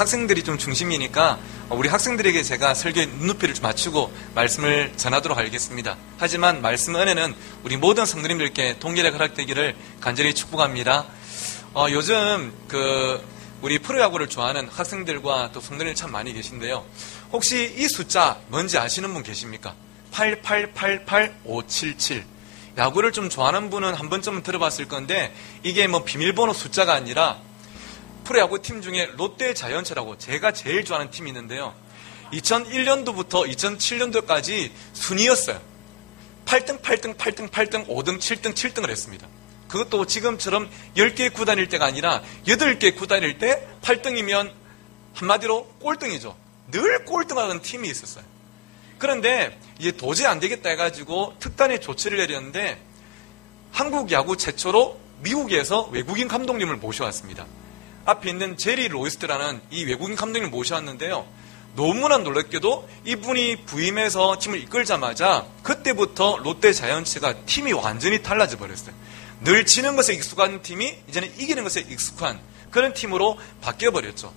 학생들이 좀 중심이니까 우리 학생들에게 제가 설교에 눈높이를 좀 맞추고 말씀을 전하도록 하겠습니다. 하지만 말씀 은혜는 우리 모든 성도님들께 동일하게 허락되기를 간절히 축복합니다. 요즘 우리 프로야구를 좋아하는 학생들과 또 성도님이 참 많이 계신데요. 혹시 이 숫자 뭔지 아시는 분 계십니까? 8888577. 야구를 좀 좋아하는 분은 한 번쯤은 들어봤을 건데 이게 뭐 비밀번호 숫자가 아니라 프로야구 팀 중에 롯데 자이언츠라고 제가 제일 좋아하는 팀이 있는데요. 2001년도부터 2007년도까지 순위였어요. 8등, 8등, 8등, 8등, 5등, 7등, 7등을 했습니다. 그것도 지금처럼 10개 구단일 때가 아니라 8개 구단일 때 8등이면 한마디로 꼴등이죠. 늘 꼴등하는 팀이 있었어요. 그런데 이게 도저히 안 되겠다 해가지고 특단의 조치를 내렸는데 한국 야구 최초로 미국에서 외국인 감독님을 모셔왔습니다. 앞에 있는 제리 로이스트라는 이 외국인 감독님을 모셔왔는데요. 너무나 놀랍게도 이분이 부임해서 팀을 이끌자마자 그때부터 롯데 자이언츠가 팀이 완전히 달라져 버렸어요. 늘 지는 것에 익숙한 팀이 이제는 이기는 것에 익숙한 그런 팀으로 바뀌어버렸죠.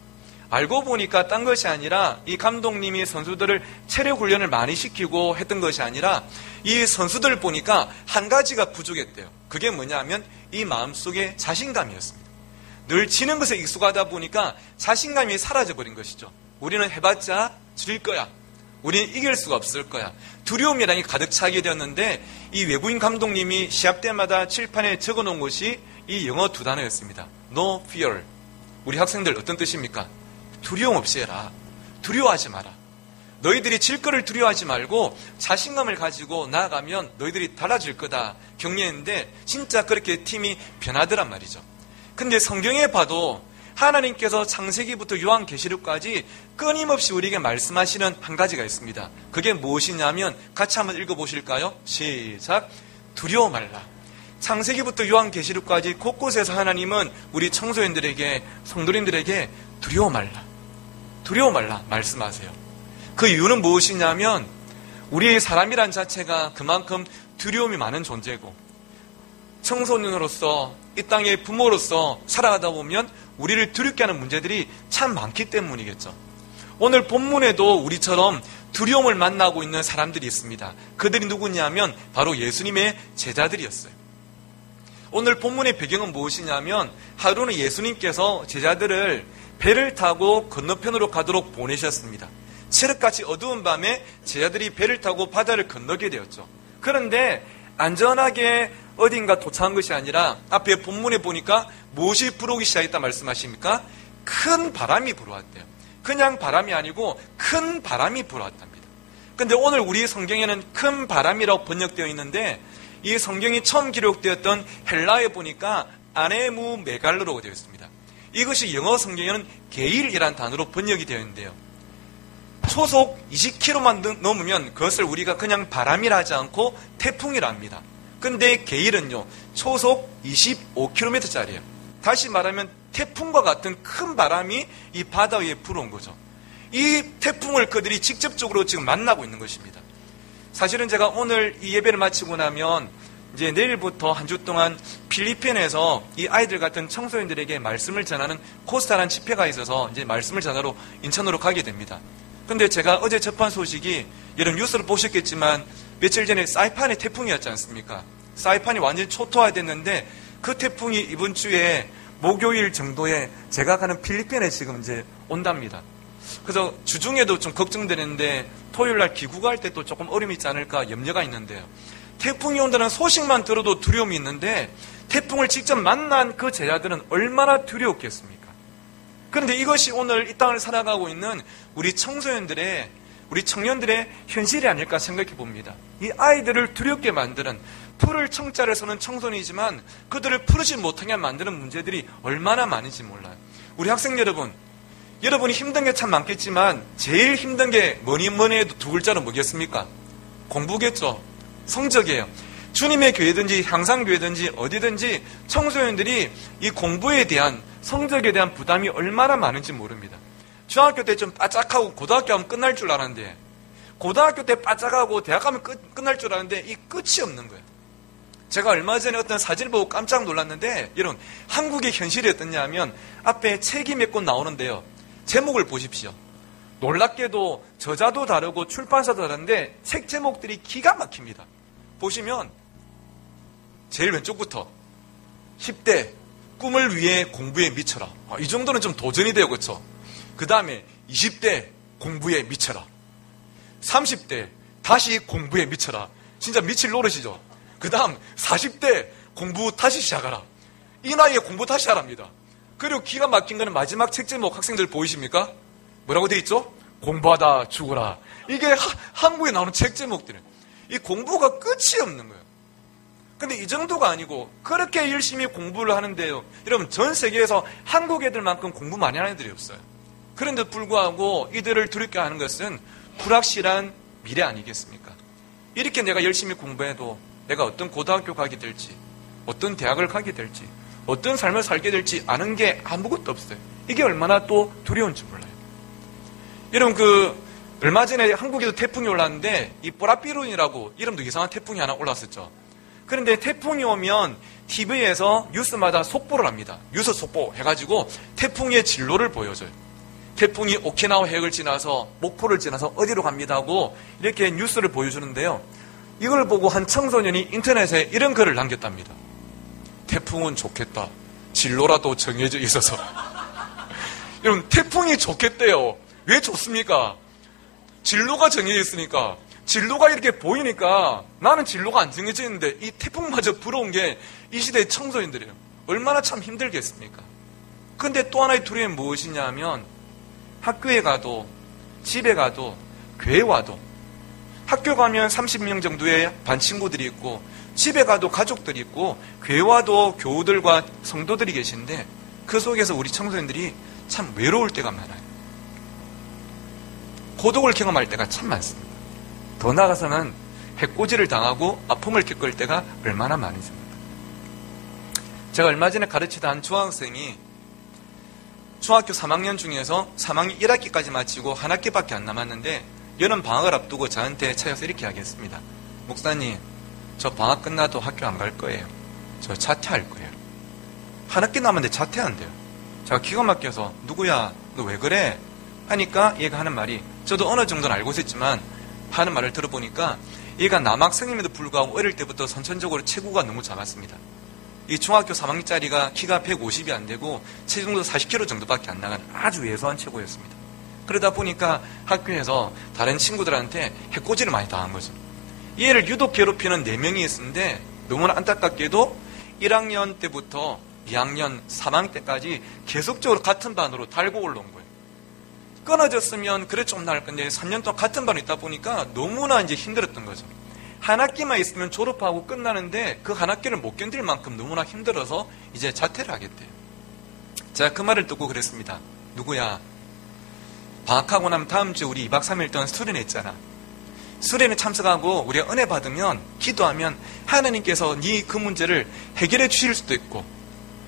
알고 보니까 딴 것이 아니라 이 감독님이 선수들을 체력 훈련을 많이 시키고 했던 것이 아니라 이 선수들을 보니까 한 가지가 부족했대요. 그게 뭐냐면 이 마음속에 자신감이었습니다. 늘 지는 것에 익숙하다 보니까 자신감이 사라져버린 것이죠. 우리는 해봤자 질 거야. 우리는 이길 수가 없을 거야. 두려움이라는 게 가득 차게 되었는데 이 외국인 감독님이 시합 때마다 칠판에 적어놓은 것이 이 영어 두 단어였습니다. No fear. 우리 학생들 어떤 뜻입니까? 두려움 없이 해라. 두려워하지 마라. 너희들이 질 거를 두려워하지 말고 자신감을 가지고 나아가면 너희들이 달라질 거다. 격려했는데 진짜 그렇게 팀이 변하더란 말이죠. 근데 성경에 봐도 하나님께서 창세기부터 요한계시록까지 끊임없이 우리에게 말씀하시는 한 가지가 있습니다. 그게 무엇이냐면 같이 한번 읽어보실까요? 시작. 두려워 말라. 창세기부터 요한계시록까지 곳곳에서 하나님은 우리 청소년들에게 성도님들에게 두려워 말라. 두려워 말라 말씀하세요. 그 이유는 무엇이냐면 우리 사람이란 자체가 그만큼 두려움이 많은 존재고 청소년으로서 이 땅의 부모로서 살아가다 보면 우리를 두렵게 하는 문제들이 참 많기 때문이겠죠. 오늘 본문에도 우리처럼 두려움을 만나고 있는 사람들이 있습니다. 그들이 누구냐면 바로 예수님의 제자들이었어요. 오늘 본문의 배경은 무엇이냐면 하루는 예수님께서 제자들을 배를 타고 건너편으로 가도록 보내셨습니다. 칠흑같이 어두운 밤에 제자들이 배를 타고 바다를 건너게 되었죠. 그런데 안전하게 어딘가 도착한 것이 아니라 앞에 본문에 보니까 무엇이 불어오기 시작했다 말씀하십니까? 큰 바람이 불어왔대요. 그냥 바람이 아니고 큰 바람이 불어왔답니다. 그런데 오늘 우리 성경에는 큰 바람이라고 번역되어 있는데 이 성경이 처음 기록되었던 헬라에 보니까 아네무 메갈로라고 되어 있습니다. 이것이 영어 성경에는 게일이라는 단어로 번역이 되어 있는데요. 초속 20km만 넘으면 그것을 우리가 그냥 바람이라 하지 않고 태풍이라 합니다. 근데 게일은요, 초속 25km짜리예요. 다시 말하면 태풍과 같은 큰 바람이 이 바다 위에 불어온 거죠. 이 태풍을 그들이 직접적으로 지금 만나고 있는 것입니다. 사실은 제가 오늘 이 예배를 마치고 나면 이제 내일부터 한 주 동안 필리핀에서 이 아이들 같은 청소년들에게 말씀을 전하는 코스타라는 집회가 있어서 이제 말씀을 전하러 인천으로 가게 됩니다. 근데 제가 어제 접한 소식이 여러분 뉴스를 보셨겠지만 며칠 전에 사이판의 태풍이었지 않습니까? 사이판이 완전히 초토화됐는데 그 태풍이 이번 주에 목요일 정도에 제가 가는 필리핀에 지금 이제 온답니다. 그래서 주중에도 좀 걱정되는데 토요일 날 귀국할 때 또 조금 어려움이 있지 않을까 염려가 있는데요. 태풍이 온다는 소식만 들어도 두려움이 있는데 태풍을 직접 만난 그 제자들은 얼마나 두려웠겠습니까? 그런데 이것이 오늘 이 땅을 살아가고 있는 우리 청소년들의 우리 청년들의 현실이 아닐까 생각해 봅니다. 이 아이들을 두렵게 만드는 풀을 청자를 서는 청소년이지만 그들을 풀지 못하게 만드는 문제들이 얼마나 많은지 몰라요. 우리 학생 여러분, 여러분이 힘든 게 참 많겠지만 제일 힘든 게 뭐니 해도 두 글자로 뭐겠습니까? 공부겠죠. 성적이에요. 주님의 교회든지 향상교회든지 어디든지 청소년들이 이 공부에 대한 성적에 대한 부담이 얼마나 많은지 모릅니다. 중학교 때 좀 바짝하고 고등학교 하면 끝날 줄 알았는데 고등학교 때 바짝하고 대학 가면 끝날 줄 알았는데 이 끝이 없는 거예요. 제가 얼마 전에 어떤 사진을 보고 깜짝 놀랐는데 여러분 한국의 현실이 어떻냐 하면 앞에 책이 몇 권 나오는데요. 제목을 보십시오. 놀랍게도 저자도 다르고 출판사도 다른데 책 제목들이 기가 막힙니다. 보시면 제일 왼쪽부터 10대 꿈을 위해 공부에 미쳐라. 이 정도는 좀 도전이 돼요. 그렇죠? 그 다음에 20대 공부에 미쳐라. 30대 다시 공부에 미쳐라. 진짜 미칠 노릇이죠. 그 다음 40대 공부 다시 시작하라. 이 나이에 공부 다시 하랍니다. 그리고 기가 막힌 거는 마지막 책 제목 학생들 보이십니까? 뭐라고 돼 있죠? 공부하다 죽어라. 이게 한국에 나오는 책 제목들은 이 공부가 끝이 없는 거예요. 근데 이 정도가 아니고 그렇게 열심히 공부를 하는데요. 여러분 전 세계에서 한국 애들만큼 공부 많이 하는 애들이 없어요. 그런데 불구하고 이들을 두렵게 하는 것은 불확실한 미래 아니겠습니까? 이렇게 내가 열심히 공부해도 내가 어떤 고등학교 가게 될지, 어떤 대학을 가게 될지, 어떤 삶을 살게 될지 아는 게 아무것도 없어요. 이게 얼마나 또 두려운지 몰라요. 여러분 얼마 전에 한국에도 태풍이 올랐는데 이 뽀라삐룬이라고 이름도 이상한 태풍이 하나 올랐었죠. 그런데 태풍이 오면 TV에서 뉴스마다 속보를 합니다. 뉴스 속보 해가지고 태풍의 진로를 보여줘요. 태풍이 오키나와 해역을 지나서 목포를 지나서 어디로 갑니다 하고 이렇게 뉴스를 보여주는데요. 이걸 보고 한 청소년이 인터넷에 이런 글을 남겼답니다. 태풍은 좋겠다. 진로라도 정해져 있어서. 여러분 태풍이 좋겠대요. 왜 좋습니까? 진로가 정해져 있으니까. 진로가 이렇게 보이니까 나는 진로가 안 정해져 있는데 이 태풍마저 불어온 게 이 시대의 청소년들이에요. 얼마나 참 힘들겠습니까? 그런데 또 하나의 두려움이 무엇이냐 하면 학교에 가도 집에 가도 교회 와도 학교 가면 30명 정도의 반 친구들이 있고 집에 가도 가족들이 있고 교회 와도 교우들과 성도들이 계신데 그 속에서 우리 청소년들이 참 외로울 때가 많아요. 고독을 경험할 때가 참 많습니다. 더 나아가서는 해코지를 당하고 아픔을 겪을 때가 얼마나 많습니까? 제가 얼마 전에 가르치던 한 중학생이 중학교 3학년 중에서 3학년 1학기까지 마치고 한 학기밖에 안 남았는데 여름 방학을 앞두고 저한테 찾아서 이렇게 이야기했습니다. 목사님, 저 방학 끝나도 학교 안 갈 거예요. 저 자퇴할 거예요. 한 학기 남았는데 자퇴한대요. 제가 기가 막혀서 누구야? 너 왜 그래? 하니까 얘가 하는 말이 저도 어느 정도는 알고 있었지만 하는 말을 들어보니까 얘가 남학생임에도 불구하고 어릴 때부터 선천적으로 체구가 너무 작았습니다. 이 중학교 3학년짜리가 키가 150이 안 되고 체중도 40kg 정도밖에 안 나가는 아주 왜소한 체구였습니다. 그러다 보니까 학교에서 다른 친구들한테 해코지를 많이 당한 거죠. 얘를 유독 괴롭히는 4명이 있었는데 너무나 안타깝게도 1학년 때부터 2학년, 3학년 때까지 계속적으로 같은 반으로 달고 올라온 거예요. 끊어졌으면 그래 좀 나을 건데 3년 동안 같은 반에 있다 보니까 너무나 이제 힘들었던 거죠. 한 학기만 있으면 졸업하고 끝나는데 그 한 학기를 못 견딜 만큼 너무나 힘들어서 이제 자퇴를 하겠대요. 제가 그 말을 듣고 그랬습니다. 누구야? 방학하고 나면 다음 주에 우리 2박 3일 동안 수련회 있잖아. 수련회 참석하고 우리가 은혜 받으면 기도하면 하나님께서 네 그 문제를 해결해 주실 수도 있고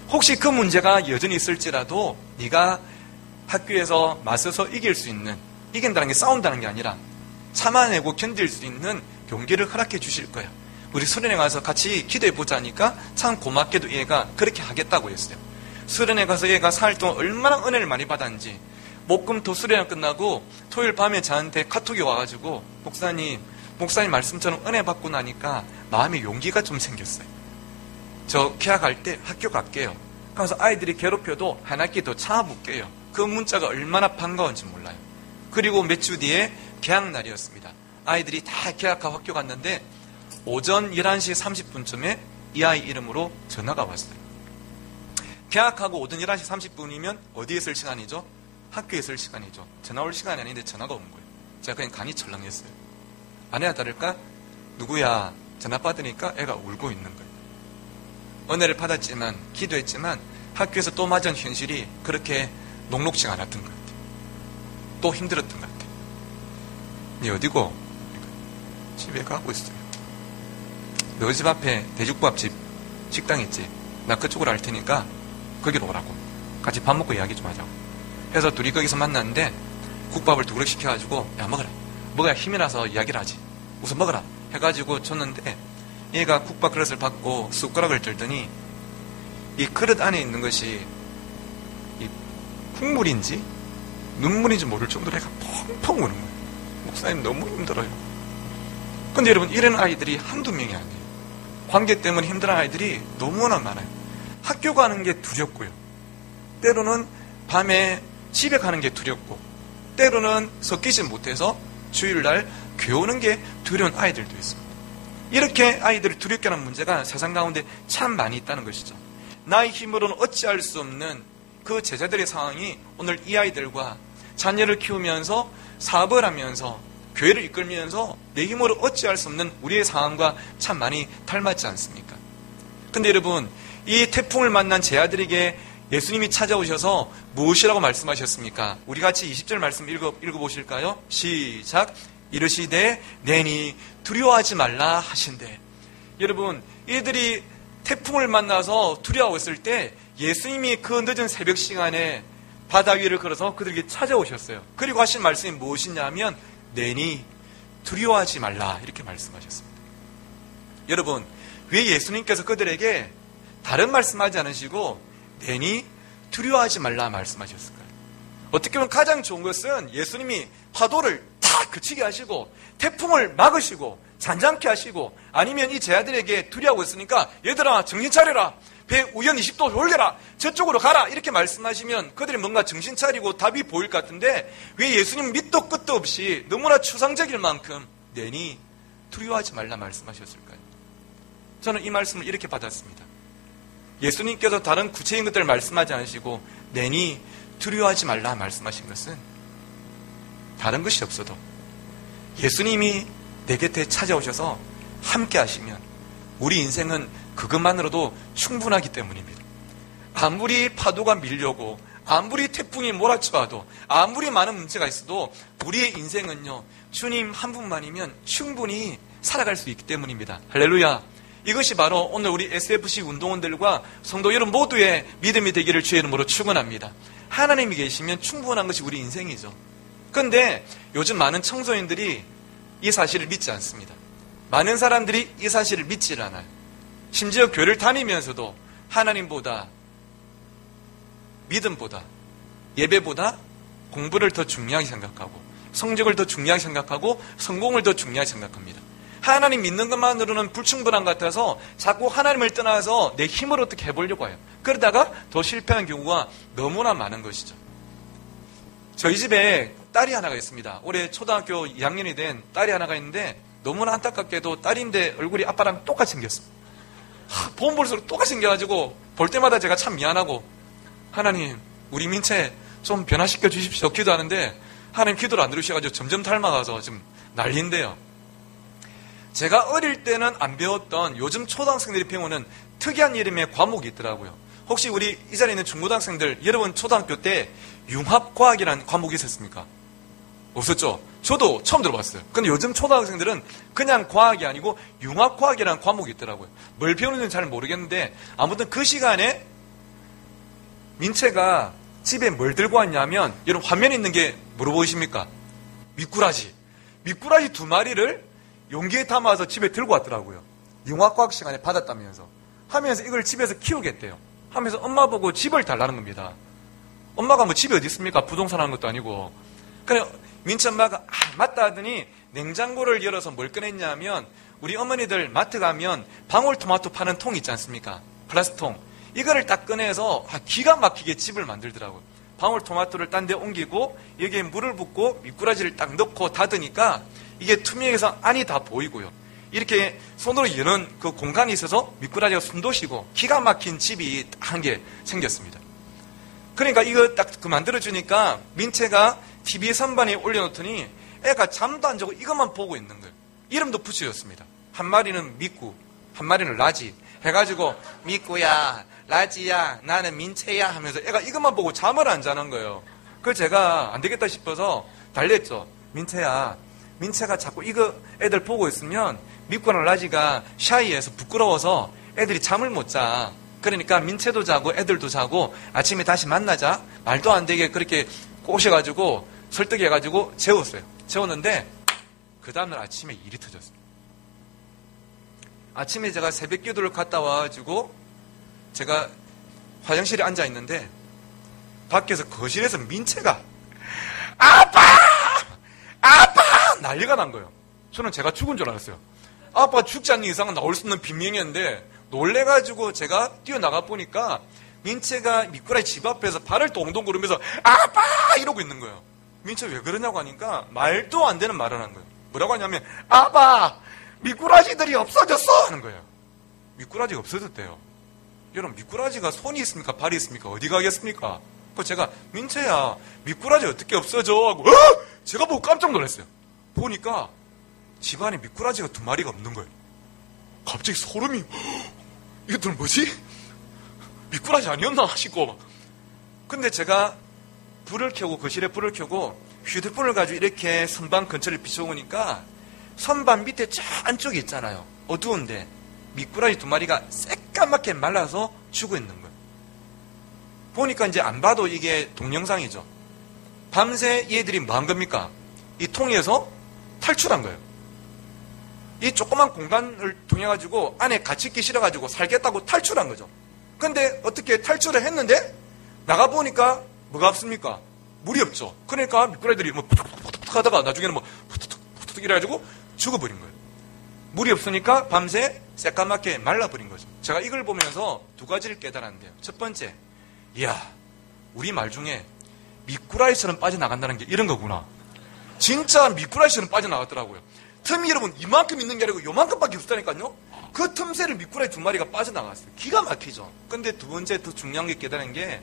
혹시 그 문제가 여전히 있을지라도 네가 학교에서 맞서서 이길 수 있는, 이긴다는 게 싸운다는 게 아니라 참아내고 견딜 수 있는 용기를 허락해 주실 거야. 우리 수련회 가서 같이 기도해 보자니까 참 고맙게도 얘가 그렇게 하겠다고 했어요. 수련회 가서 얘가 4일 동안 얼마나 은혜를 많이 받았는지 목금토 수련회 끝나고 토요일 밤에 저한테 카톡이 와가지고 목사님 말씀처럼 은혜 받고 나니까 마음에 용기가 좀 생겼어요. 저 개학할 때 학교 갈게요. 가서 아이들이 괴롭혀도 한 학기 더 참아볼게요. 그 문자가 얼마나 반가운지 몰라요. 그리고 몇 주 뒤에 개학날이었습니다. 아이들이 다 개학하고 학교 갔는데 오전 11시 30분쯤에 이 아이 이름으로 전화가 왔어요. 개학하고 오전 11시 30분이면 어디에 있을 시간이죠? 학교에 있을 시간이죠. 전화 올 시간이 아닌데 전화가 온 거예요. 제가 그냥 간이 철렁했어요. 아내와 다를까? 누구야? 전화 받으니까 애가 울고 있는 거예요. 은혜를 받았지만 기도했지만 학교에서 또 맞은 현실이 그렇게 녹록지 않았던 것 같아요. 또 힘들었던 것 같아요. 네 어디고? 집에 가고 있어요. 너 집 앞에 돼지국밥집 식당 있지? 나 그쪽으로 할 테니까 거기로 오라고. 같이 밥 먹고 이야기 좀 하자고. 해서 둘이 거기서 만났는데 국밥을 2그릇 시켜가지고 야 먹어라. 먹어야 힘이 나서 이야기를 하지. 우선 먹어라. 해가지고 줬는데 얘가 국밥 그릇을 받고 숟가락을 들더니 이 그릇 안에 있는 것이 이 국물인지 눈물인지 모를 정도로 애가 펑펑 우는 거예요. 목사님 너무 힘들어요. 근데 여러분, 이런 아이들이 한두 명이 아니에요. 관계 때문에 힘든 아이들이 너무나 많아요. 학교 가는 게 두렵고요. 때로는 밤에 집에 가는 게 두렵고, 때로는 섞이지 못해서 주일날 교회 오는 게 두려운 아이들도 있습니다. 이렇게 아이들을 두렵게 하는 문제가 세상 가운데 참 많이 있다는 것이죠. 나의 힘으로는 어찌할 수 없는 그 제자들의 상황이 오늘 이 아이들과 자녀를 키우면서 사업을 하면서 교회를 이끌면서 내 힘으로 어찌할 수 없는 우리의 상황과 참 많이 닮았지 않습니까? 근데 여러분, 이 태풍을 만난 제 아들에게 예수님이 찾아오셔서 무엇이라고 말씀하셨습니까? 우리 같이 20절 말씀 읽어보실까요? 시작. 이르시되 내니 두려워하지 말라 하신대. 여러분, 이들이 태풍을 만나서 두려워했을 때 예수님이 그 늦은 새벽 시간에 바다 위를 걸어서 그들에게 찾아오셨어요. 그리고 하신 말씀이 무엇이냐면 내니 두려워하지 말라, 이렇게 말씀하셨습니다. 여러분, 왜 예수님께서 그들에게 다른 말씀하지 않으시고 내니 두려워하지 말라 말씀하셨을까요? 어떻게 보면 가장 좋은 것은 예수님이 파도를 다 그치게 하시고 태풍을 막으시고 잔잔케 하시고, 아니면 이 제자들에게 두려워하고 있으니까 얘들아 정신 차려라, 배 우연 20도 돌려라, 저쪽으로 가라, 이렇게 말씀하시면 그들이 뭔가 정신 차리고 답이 보일 것 같은데, 왜 예수님 밑도 끝도 없이 너무나 추상적일 만큼 내니 두려워하지 말라 말씀하셨을까요? 저는 이 말씀을 이렇게 받았습니다. 예수님께서 다른 구체적인 것들을 말씀하지 않으시고 내니 두려워하지 말라 말씀하신 것은 다른 것이 없어도 예수님이 내 곁에 찾아오셔서 함께 하시면 우리 인생은 그것만으로도 충분하기 때문입니다. 아무리 파도가 밀려오고 아무리 태풍이 몰아쳐와도 아무리 많은 문제가 있어도 우리의 인생은요, 주님 한 분만이면 충분히 살아갈 수 있기 때문입니다. 할렐루야. 이것이 바로 오늘 우리 SFC 운동원들과 성도 여러분 모두의 믿음이 되기를 주의 이름으로 축원합니다. 하나님이 계시면 충분한 것이 우리 인생이죠. 그런데 요즘 많은 청소년들이 이 사실을 믿지 않습니다. 많은 사람들이 이 사실을 믿지 않아요. 심지어 교회를 다니면서도 하나님보다, 믿음보다, 예배보다 공부를 더 중요하게 생각하고 성적을 더 중요하게 생각하고 성공을 더 중요하게 생각합니다. 하나님 믿는 것만으로는 불충분한 것 같아서 자꾸 하나님을 떠나서 내 힘으로 어떻게 해보려고 해요. 그러다가 더 실패하는 경우가 너무나 많은 것이죠. 저희 집에 딸이 하나가 있습니다. 올해 초등학교 2학년이 된 딸이 하나가 있는데 너무나 안타깝게도 딸인데 얼굴이 아빠랑 똑같이 생겼습니다. 보면 볼수록 똑같이 생겨가지고 볼 때마다 제가 참 미안하고, 하나님 우리 민채 좀 변화시켜 주십시오 기도하는데 하나님 기도를 안 들으셔가지고 점점 닮아가서 지금 난리인데요. 제가 어릴 때는 안 배웠던 요즘 초등학생들이 배우는 특이한 이름의 과목이 있더라고요. 혹시 우리 이 자리에 있는 중고등학생들, 여러분 초등학교 때 융합과학이라는 과목이 있었습니까? 없었죠? 저도 처음 들어봤어요. 근데 요즘 초등학생들은 그냥 과학이 아니고 융합과학이라는 과목이 있더라고요. 뭘 배우는지는 잘 모르겠는데 아무튼 그 시간에 민채가 집에 뭘 들고 왔냐면, 여러분 화면에 있는 게 뭐로 보이십니까? 미꾸라지 2마리를 용기에 담아서 집에 들고 왔더라고요. 융합과학 시간에 받았다면서 하면서 이걸 집에서 키우겠대요. 하면서 엄마 보고 집을 달라는 겁니다. 엄마가 뭐 집이 어디 있습니까? 부동산 하는 것도 아니고. 그래 민채 엄마가 맞다 하더니 냉장고를 열어서 뭘 꺼냈냐면, 우리 어머니들 마트 가면 방울토마토 파는 통 있지 않습니까? 플라스틱 통. 이거를 딱 꺼내서 기가 막히게 집을 만들더라고요. 방울토마토를 딴 데 옮기고 여기에 물을 붓고 미꾸라지를 딱 넣고 닫으니까 이게 투명해서 안이 다 보이고요. 이렇게 손으로 여는 그 공간이 있어서 미꾸라지가 숨도 쉬고 기가 막힌 집이 한 개 생겼습니다. 그러니까 이거 딱 그 만들어주니까 민채가 TV 선반에 올려놓더니 애가 잠도 안 자고 이것만 보고 있는 거예요. 이름도 붙여줬습니다. 한 마리는 미꾸, 한 마리는 라지 해가지고 미꾸야, 라지야, 나는 민채야 하면서 애가 이것만 보고 잠을 안 자는 거예요. 그래서 제가 안 되겠다 싶어서 달랬죠. 민채야, 민채가 자꾸 이거 애들 보고 있으면 미꾸랑 라지가 샤이해서 부끄러워서 애들이 잠을 못 자. 그러니까 민채도 자고 애들도 자고 아침에 다시 만나자. 말도 안 되게 그렇게 꼬셔가지고 설득해가지고 재웠어요. 재웠는데 그 다음날 아침에 일이 터졌어요. 아침에 제가 새벽 기도를 갔다 와가지고 제가 화장실에 앉아 있는데 밖에서 거실에서 민채가 아빠! 아빠! 난리가 난 거예요. 저는 제가 죽은 줄 알았어요. 아빠가 죽지 않는 이상은 나올 수 없는 비명이었는데 놀래가지고 제가 뛰어나가 보니까 민채가 미꾸라지 집 앞에서 발을 동동 구르면서 아빠! 이러고 있는 거예요. 민채 왜 그러냐고 하니까 말도 안 되는 말을 하는 거예요. 뭐라고 하냐면 아빠! 미꾸라지들이 없어졌어! 하는 거예요. 미꾸라지가 없어졌대요. 여러분 미꾸라지가 손이 있습니까? 발이 있습니까? 어디 가겠습니까? 그래서 제가 민채야 미꾸라지 어떻게 없어져? 하고 제가 보고 깜짝 놀랐어요. 보니까 집안에 미꾸라지가 2마리가 없는 거예요. 갑자기 소름이 이것들 뭐지? 미꾸라지 아니었나 싶고 막. 근데 제가 불을 켜고 거실에 불을 켜고 휴대폰을 가지고 이렇게 선반 근처를 비춰보니까 선반 밑에 저 안쪽에 있잖아요. 어두운데 미꾸라지 2마리가 새까맣게 말라서 죽어 있는 거예요. 보니까 이제 안 봐도 이게 동영상이죠. 밤새 얘들이 뭐 한 겁니까? 이 통에서 탈출한 거예요. 이 조그만 공간을 통해 가지고 안에 같이 있기 싫어 가지고 살겠다고 탈출한 거죠. 근데 어떻게 탈출을 했는데 나가 보니까 뭐가 없습니까? 물이 없죠. 그러니까 미꾸라지들이 뭐 푸툭푸툭 하다가 나중에는 뭐 푸툭푸툭 이래가지고 죽어버린 거예요. 물이 없으니까 밤새 새까맣게 말라버린 거죠. 제가 이걸 보면서 2가지를 깨달았는데요. 첫 번째, 이야, 우리 말 중에 미꾸라지처럼 빠져나간다는 게 이런 거구나. 진짜 미꾸라지처럼 빠져나갔더라고요. 틈이 여러분 이만큼 있는 게 아니고 요만큼밖에 없다니까요. 그 틈새를 미꾸라지 2마리가 빠져나갔어요. 기가 막히죠. 근데 2번째 더 중요한 게 깨달은 게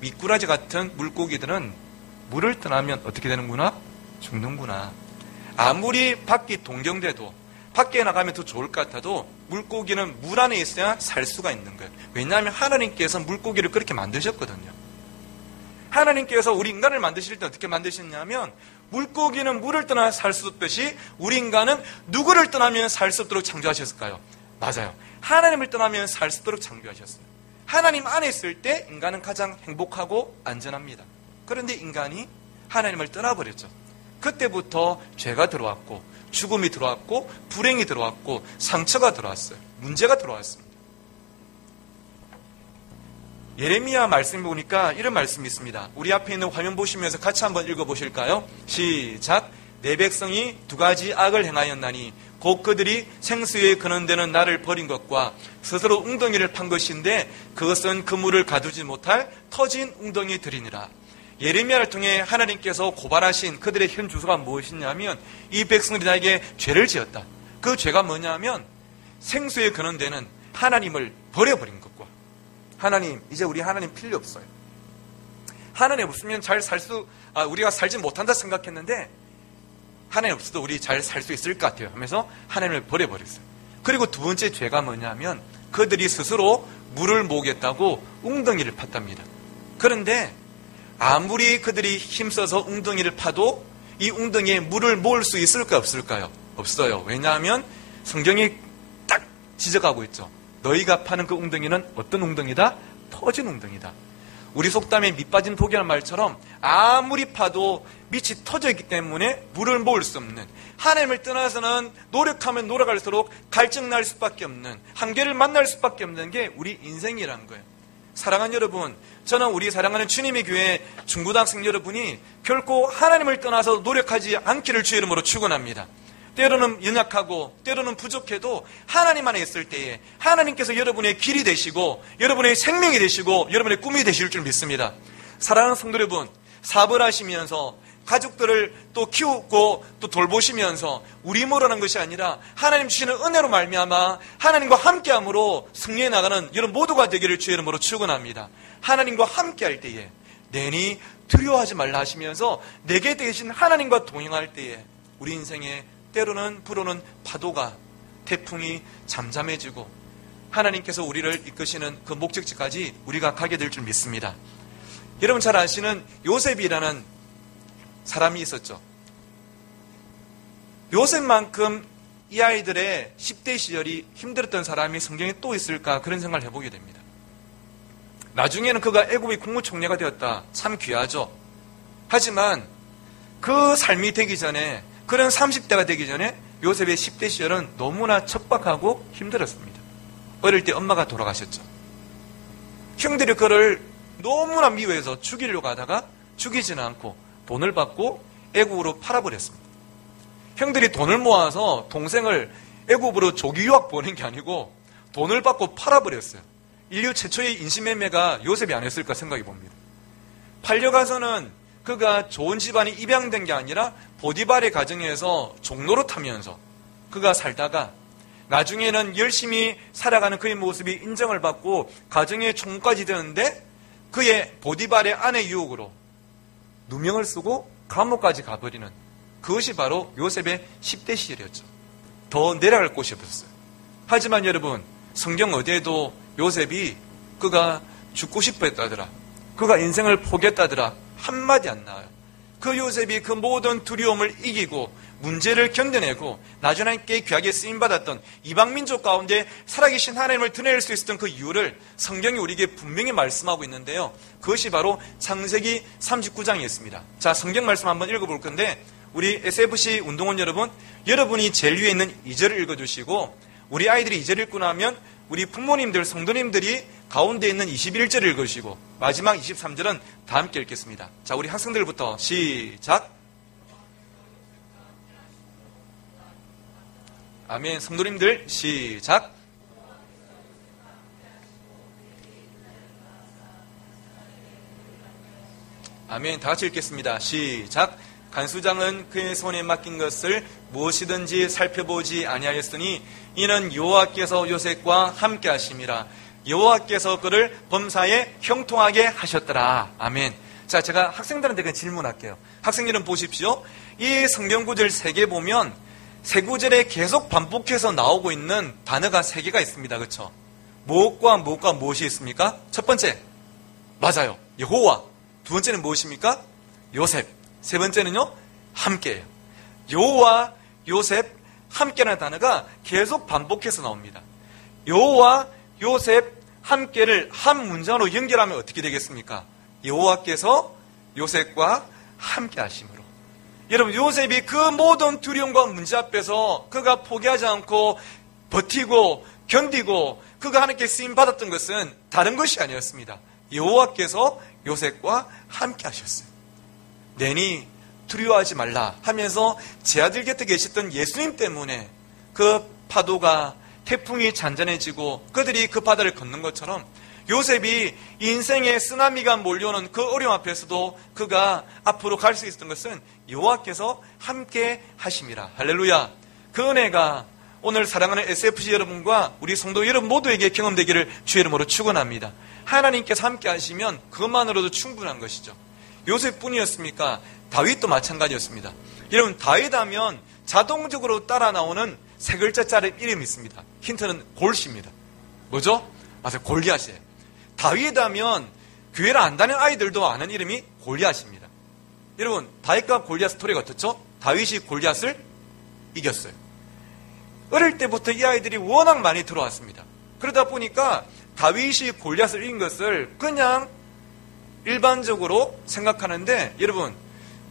미꾸라지 같은 물고기들은 물을 떠나면 어떻게 되는구나? 죽는구나. 아무리 밖이 동경돼도 밖에 나가면 더 좋을 것 같아도 물고기는 물 안에 있어야 살 수가 있는 거예요. 왜냐하면 하나님께서 물고기를 그렇게 만드셨거든요. 하나님께서 우리 인간을 만드실 때 어떻게 만드셨냐면 물고기는 물을 떠나 살 수 없듯이 우리 인간은 누구를 떠나면 살 수 없도록 창조하셨을까요? 맞아요. 하나님을 떠나면 살 수 없도록 창조하셨어요. 하나님 안에 있을 때 인간은 가장 행복하고 안전합니다. 그런데 인간이 하나님을 떠나버렸죠. 그때부터 죄가 들어왔고 죽음이 들어왔고 불행이 들어왔고 상처가 들어왔어요. 문제가 들어왔습니다. 예레미야 말씀 보니까 이런 말씀이 있습니다. 우리 앞에 있는 화면 보시면서 같이 한번 읽어보실까요? 시작. 내 백성이 2가지 악을 행하였나니 곧 그들이 생수에 근원되는 나를 버린 것과 스스로 웅덩이를 판 것인데 그것은 그물을 가두지 못할 터진 웅덩이들이니라. 예레미야를 통해 하나님께서 고발하신 그들의 현 주소가 무엇이냐면 이 백성들이 나에게 죄를 지었다. 그 죄가 뭐냐면 생수에 근원되는 하나님을 버려버린 것과 하나님, 이제 우리 하나님 필요 없어요. 하나님 없으면 우리가 살지 못한다 생각했는데 하나님 없어도 우리 잘 살 수 있을 것 같아요 하면서 하나님을 버려버렸어요. 그리고 2번째 죄가 뭐냐면 그들이 스스로 물을 모으겠다고 웅덩이를 팠답니다. 그런데 아무리 그들이 힘써서 웅덩이를 파도 이 웅덩이에 물을 모을 수 있을까요? 없을까요? 없어요. 왜냐하면 성경이 딱 지적하고 있죠. 너희가 파는 그 웅덩이는 어떤 웅덩이다? 터진 웅덩이다. 우리 속담에 밑 빠진 독이라는 말처럼 아무리 파도 밑이 터져 있기 때문에 물을 모을 수 없는, 하나님을 떠나서는 노력하면 노력할수록 갈증날 수밖에 없는, 한계를 만날 수밖에 없는 게 우리 인생이라는 거예요. 사랑하는 여러분, 저는 우리 사랑하는 주님의 교회 중고등학생 여러분이 결코 하나님을 떠나서 노력하지 않기를 주의 이름으로 축원합니다. 때로는 연약하고 때로는 부족해도 하나님 안에 있을 때에 하나님께서 여러분의 길이 되시고 여러분의 생명이 되시고 여러분의 꿈이 되실 줄 믿습니다. 사랑하는 성도 여러분, 사업을 하시면서 가족들을 또 키우고 또 돌보시면서 우리 모르는 것이 아니라 하나님 주시는 은혜로 말미암아 하나님과 함께함으로 승리해 나가는 여러분 모두가 되기를 주의 이름으로 축원합니다. 하나님과 함께할 때에 내니 두려워하지 말라 하시면서 내게 대신 하나님과 동행할 때에 우리 인생에 때로는 불어오는 파도가, 태풍이 잠잠해지고 하나님께서 우리를 이끄시는 그 목적지까지 우리가 가게 될 줄 믿습니다. 여러분 잘 아시는 요셉이라는 사람이 있었죠. 요셉만큼 이 아이들의 10대 시절이 힘들었던 사람이 성경에 또 있을까 그런 생각을 해보게 됩니다. 나중에는 그가 애굽의 국무총리가 되었다. 참 귀하죠. 하지만 그 삶이 되기 전에, 그런 30대가 되기 전에 요셉의 10대 시절은 너무나 척박하고 힘들었습니다. 어릴 때 엄마가 돌아가셨죠. 형들이 그를 너무나 미워해서 죽이려고 하다가 죽이지는 않고 돈을 받고 애국으로 팔아버렸습니다. 형들이 돈을 모아서 동생을 애국으로 조기 유학 보낸 게 아니고 돈을 받고 팔아버렸어요. 인류 최초의 인신매매가 요셉이 아니었을까 생각해 봅니다. 팔려가서는 그가 좋은 집안이 입양된 게 아니라 보디발의 가정에서 종노릇하면서 그가 살다가 나중에는 열심히 살아가는 그의 모습이 인정을 받고 가정의 총무까지 되는데 그의 보디발의 아내 유혹으로 누명을 쓰고 감옥까지 가버리는 그것이 바로 요셉의 10대 시절이었죠. 더 내려갈 곳이 없었어요. 하지만 여러분, 성경 어디에도 요셉이 그가 죽고 싶어 했다더라, 그가 인생을 포기했다더라 한마디 안 나와요. 그 요셉이 그 모든 두려움을 이기고 문제를 견뎌내고 나중에 함께 귀하게 쓰임받았던 이방민족 가운데 살아계신 하나님을 드러낼 수 있었던 그 이유를 성경이 우리에게 분명히 말씀하고 있는데요. 그것이 바로 창세기 39장에 있습니다. 자, 성경 말씀 한번 읽어볼 건데 우리 SFC 운동원 여러분, 여러분이 제일 위에 있는 2절을 읽어주시고 우리 아이들이 2절 읽고 나면 우리 부모님들, 성도님들이 가운데 있는 21절을 읽으시고 마지막 23절은 다 함께 읽겠습니다. 자, 우리 학생들부터 시작. 아멘. 성도님들 시작. 아멘. 다 같이 읽겠습니다. 시작. 간수장은 그의 손에 맡긴 것을 무엇이든지 살펴보지 아니하였으니 이는 여호와께서 요셉과 함께 하심이라. 여호와께서 그를 범사에 형통하게 하셨더라. 아멘. 자, 제가 학생들한테 질문할게요. 학생들은 보십시오. 이 성경 구절 3개 보면 세 구절에 계속 반복해서 나오고 있는 단어가 3개가 있습니다. 그렇죠? 무엇과 무엇과 무엇이 있습니까? 첫 번째, 맞아요, 여호와. 두 번째는 무엇입니까? 요셉. 세 번째는요, 함께예요. 여호와, 요셉, 함께라는 단어가 계속 반복해서 나옵니다. 여호와, 요셉, 함께를 한 문장으로 연결하면 어떻게 되겠습니까? 여호와께서 요셉과 함께 하심으로. 여러분, 요셉이 그 모든 두려움과 문제 앞에서 그가 포기하지 않고 버티고 견디고 그가 하나님께 쓰임 받았던 것은 다른 것이 아니었습니다. 여호와께서 요셉과 함께 하셨어요. 내니 두려워하지 말라 하면서 제 아들 곁에 계셨던 예수님 때문에 그 파도가, 태풍이 잔잔해지고 그들이 그 바다를 걷는 것처럼 요셉이 인생의 쓰나미가 몰려오는 그 어려움 앞에서도 그가 앞으로 갈 수 있었던 것은 여호와께서 함께 하심이라. 할렐루야. 그 은혜가 오늘 사랑하는 SFC 여러분과 우리 성도 여러분 모두에게 경험되기를 주의 이름으로 축원합니다. 하나님께서 함께 하시면 그것만으로도 충분한 것이죠. 요셉뿐이었습니까? 다윗도 마찬가지였습니다. 여러분, 다윗하면 자동적으로 따라 나오는 3글자짜리 이름이 있습니다. 힌트는 골씨입니다. 뭐죠? 맞아요, 골리앗이에요. 다윗하면 교회를 안 다니는 아이들도 아는 이름이 골리앗입니다. 여러분, 다윗과 골리앗 스토리가 어떻죠? 다윗이 골리앗을 이겼어요. 어릴 때부터 이 아이들이 워낙 많이 들어왔습니다. 그러다 보니까 다윗이 골리앗을 이긴 것을 그냥 일반적으로 생각하는데, 여러분,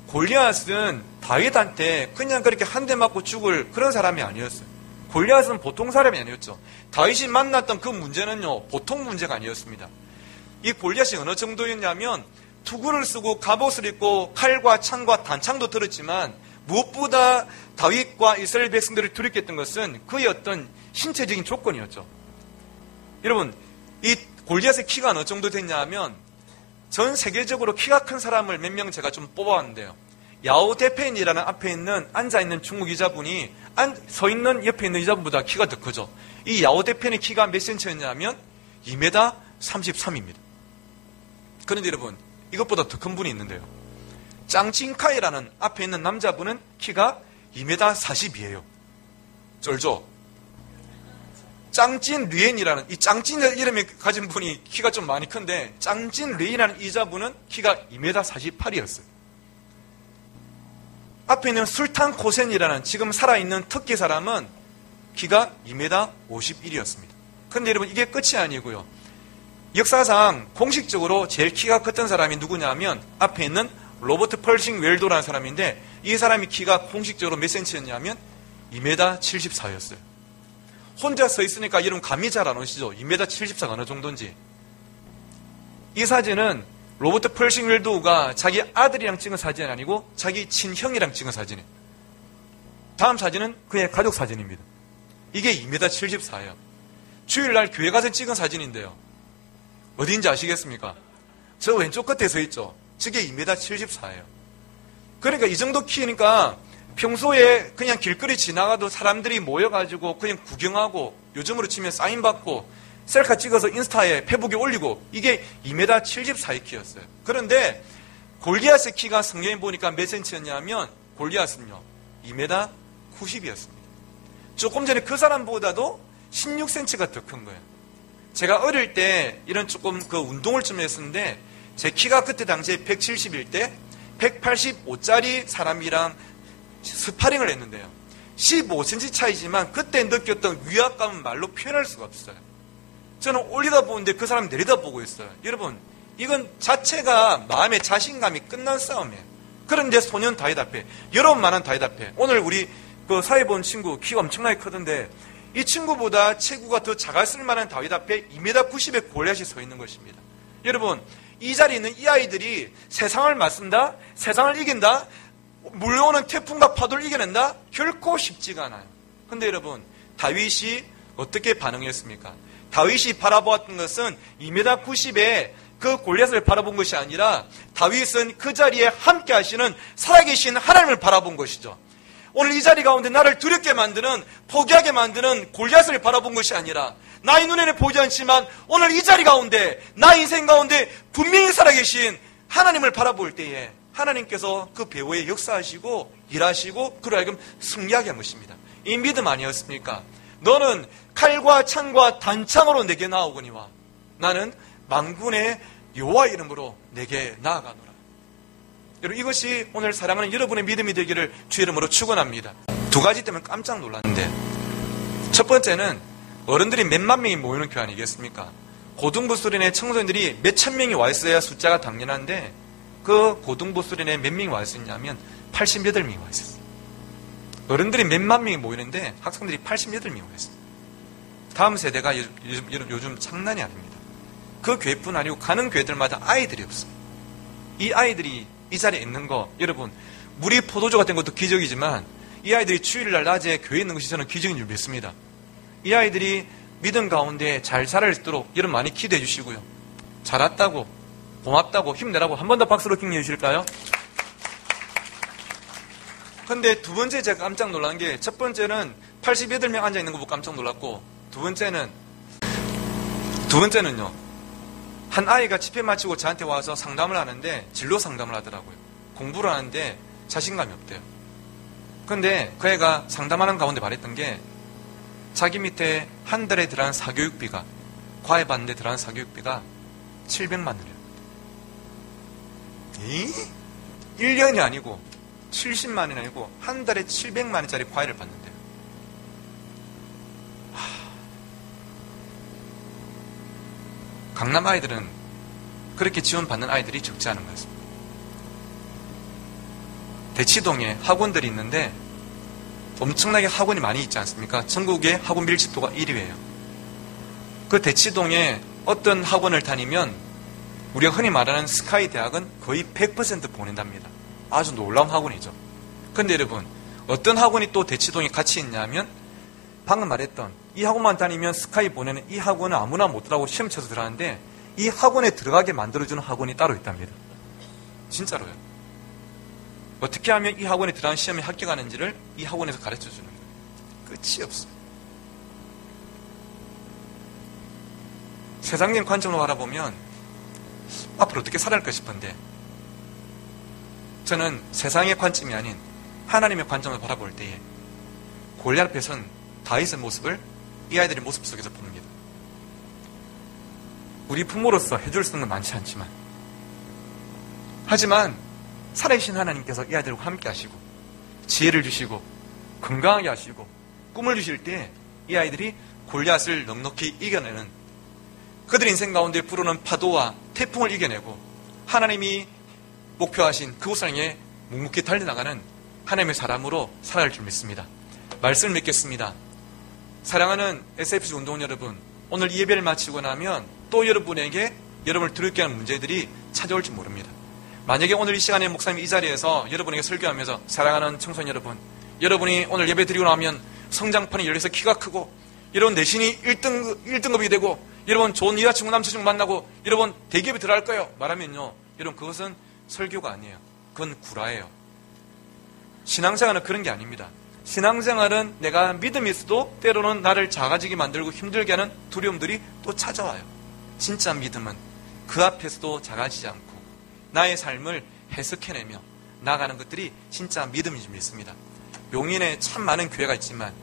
골리앗은 다윗한테 그냥 그렇게 한 대 맞고 죽을 그런 사람이 아니었어요. 골리앗은 보통 사람이 아니었죠. 다윗이 만났던 그 문제는요, 보통 문제가 아니었습니다. 이 골리앗이 어느 정도였냐면 투구를 쓰고 갑옷을 입고 칼과 창과 단창도 들었지만 무엇보다 다윗과 이스라엘 백성들을 두렵게 했던 것은 그의 어떤 신체적인 조건이었죠. 여러분, 이 골리앗의 키가 어느 정도 됐냐면 전 세계적으로 키가 큰 사람을 몇 명 제가 좀 뽑아왔는데요. 야오 대펜이라는 앞에 있는 앉아있는 중국 여자분이 서있는 옆에 있는 여자분보다 키가 더 크죠. 이 야오 대펜의 키가 몇 센치였냐면 2m 33입니다. 그런데 여러분, 이것보다 더 큰 분이 있는데요. 짱찐카이라는 앞에 있는 남자분은 키가 2m 40이에요. 쩔죠? 짱찐 류엔이라는 이 짱찐 이름이 가진 분이 키가 좀 많이 큰데 짱찐 류엔이라는 이자분은 키가 2m 48이었어요. 앞에 있는 술탄 코센이라는 지금 살아있는 터키 사람은 키가 2m 51이었습니다. 그런데 여러분, 이게 끝이 아니고요. 역사상 공식적으로 제일 키가 컸던 사람이 누구냐면 앞에 있는 로버트 펄싱 웰도라는 사람인데 이 사람이 키가 공식적으로 몇 센치였냐면 2m 74였어요. 혼자 서 있으니까 여러분 감이 잘 안 오시죠? 2m 74가 어느 정도인지. 이 사진은 로버트 펄싱 웰도우가 자기 아들이랑 찍은 사진이 아니고 자기 친형이랑 찍은 사진이에요. 다음 사진은 그의 가족 사진입니다. 이게 2m 74예요. 주일날 교회 가서 찍은 사진인데요. 어디인지 아시겠습니까? 저 왼쪽 끝에 서 있죠. 저게 2m 74예요. 그러니까 이 정도 키니까 평소에 그냥 길거리 지나가도 사람들이 모여가지고 그냥 구경하고 요즘으로 치면 사인받고 셀카 찍어서 인스타에 페북에 올리고 이게 2m 74의 키였어요. 그런데 골리앗의 키가 성경에 보니까 몇 센치였냐면 골리앗은요 2m 90이었습니다. 조금 전에 그 사람보다도 16cm가 더 큰 거예요. 제가 어릴 때 이런 조금 그 운동을 좀 했었는데 제 키가 그때 당시에 170일 때 185짜리 사람이랑 스파링을 했는데요. 15cm 차이지만 그때 느꼈던 위압감은 말로 표현할 수가 없어요. 저는 올리다 보는데 그 사람이 내리다 보고 있어요. 여러분, 이건 자체가 마음의 자신감이 끝난 싸움이에요. 그런데 소년 다윗 앞에, 여러분만한 다윗 앞에, 오늘 우리 그 사회 본 친구 키가 엄청나게 크던데 이 친구보다 체구가 더 작았을 만한 다윗 앞에 2m 90의 골리앗이 서 있는 것입니다. 여러분, 이 자리에 있는 이 아이들이 세상을 맞선다, 세상을 이긴다, 물려오는 태풍과 파도를 이겨낸다? 결코 쉽지가 않아요. 근데 여러분, 다윗이 어떻게 반응했습니까? 다윗이 바라보았던 것은 2m 90의 그 골리앗을 바라본 것이 아니라 다윗은 그 자리에 함께 하시는 살아계신 하나님을 바라본 것이죠. 오늘 이 자리 가운데 나를 두렵게 만드는, 포기하게 만드는 골리앗을 바라본 것이 아니라 나의 눈에는 보이지 않지만 오늘 이 자리 가운데, 나의 인생 가운데 분명히 살아계신 하나님을 바라볼 때에 하나님께서 그 배후에 역사하시고 일하시고 그로 하여금 승리하게 한 것입니다. 이 믿음 아니었습니까? 너는 칼과 창과 단창으로 내게 나오거니와 나는 만군의 여호와 이름으로 내게 나아가노라. 여러분, 이것이 오늘 사랑하는 여러분의 믿음이 되기를 주의 이름으로 축원합니다. 두 가지 때문에 깜짝 놀랐는데, 첫 번째는 어른들이 몇만 명이 모이는 교회 아니겠습니까? 고등부 수련회 청소년들이 몇천 명이 와 있어야 숫자가 당연한데 그 고등부 수련회에 몇 명이 와 있었냐면 88명이 와 있었어요. 어른들이 몇만 명이 모이는데 학생들이 88명이 와 있어요. 다음 세대가 요즘 장난이 아닙니다. 그 교회뿐 아니고 가는 교회들마다 아이들이 없어요. 이 아이들이 이 자리에 있는 거, 여러분, 물이 포도주가 된 것도 기적이지만 이 아이들이 주일날 낮에 교회에 있는 것이 저는 기적인 줄 믿습니다. 이 아이들이 믿음 가운데 잘 자랄 수 있도록 여러분 많이 기도해 주시고요. 잘 왔다고, 고맙다고, 힘내라고 한 번 더 박수로 격려해 주실까요? 근데 두 번째 제가 깜짝 놀란 게, 첫 번째는 88명 앉아 있는 거 보고 깜짝 놀랐고, 두 번째는요, 한 아이가 집회 마치고 저한테 와서 상담을 하는데 진로 상담을 하더라고요. 공부를 하는데 자신감이 없대요. 근데 그 애가 상담하는 가운데 말했던 게 자기 밑에 한 달에 들어간 사교육비가, 과외 받는데 들어간 사교육비가 700만 원이에요. 1년이 아니고 70만 원이 아니고 한 달에 700만 원짜리 과외를 받는데요. 강남 아이들은 그렇게 지원받는 아이들이 적지 않은 것 같습니다. 대치동에 학원들이 있는데 엄청나게 학원이 많이 있지 않습니까? 전국의 학원 밀집도가 1위예요. 그 대치동에 어떤 학원을 다니면 우리가 흔히 말하는 스카이 대학은 거의 100% 보낸답니다. 아주 놀라운 학원이죠. 그런데 여러분, 어떤 학원이 또 대치동에 같이 있냐면 방금 말했던 이 학원만 다니면 스카이 보내는 이 학원은 아무나 못 들어가고 시험 쳐서 들어가는데 이 학원에 들어가게 만들어주는 학원이 따로 있답니다. 진짜로요. 어떻게 하면 이 학원에 들어가는 시험에 합격하는지를 이 학원에서 가르쳐주는 거예요. 끝이 없어요. 세상적인 관점으로 바라보면 앞으로 어떻게 살아갈까 싶은데, 저는 세상의 관점이 아닌 하나님의 관점을 바라볼 때에 골리앗 앞에 선 다윗의 모습을 이 아이들의 모습 속에서 봅니다. 우리 부모로서 해줄 수 있는 건 많지 않지만, 하지만 살아계신 하나님께서 이 아이들과 함께 하시고 지혜를 주시고 건강하게 하시고 꿈을 주실 때 이 아이들이 골리앗을 넉넉히 이겨내는, 그들 인생 가운데 불어오는 파도와 태풍을 이겨내고 하나님이 목표하신 그곳을 향해 묵묵히 달려나가는 하나님의 사람으로 살아갈 줄 믿습니다. 말씀을 맺겠습니다. 사랑하는 SFC 운동원 여러분, 오늘 이 예배를 마치고 나면 또 여러분에게 여러분을 두렵게 하는 문제들이 찾아올지 모릅니다. 만약에 오늘 이 시간에 목사님 이 자리에서 여러분에게 설교하면서 사랑하는 청소년 여러분, 여러분이 오늘 예배 드리고 나면 성장판이 열려서 키가 크고 여러분 내신이 1등급이 되고 여러분 좋은 여자친구 남자친구 만나고 여러분 대기업에 들어갈 거예요 말하면요, 여러분 그것은 설교가 아니에요. 그건 구라예요. 신앙생활은 그런 게 아닙니다. 신앙생활은 내가 믿음이 있어도 때로는 나를 작아지게 만들고 힘들게 하는 두려움들이 또 찾아와요. 진짜 믿음은 그 앞에서도 작아지지 않고 나의 삶을 해석해내며 나아가는 것들이 진짜 믿음인 줄 믿습니다. 용인에 참 많은 교회가 있지만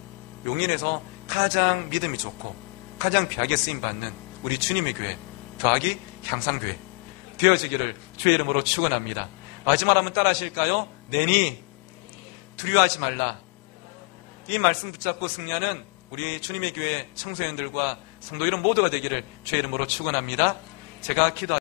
용인에서 가장 믿음이 좋고 가장 귀하게 쓰임받는 우리 주님의 교회, 더하기 향상교회 되어지기를 주의 이름으로 축원합니다. 마지막 한번 따라 하실까요? 내니 두려워하지 말라. 이 말씀 붙잡고 승리하는 우리 주님의 교회 청소년들과 성도 이름 모두가 되기를 주의 이름으로 축원합니다. 제가 기도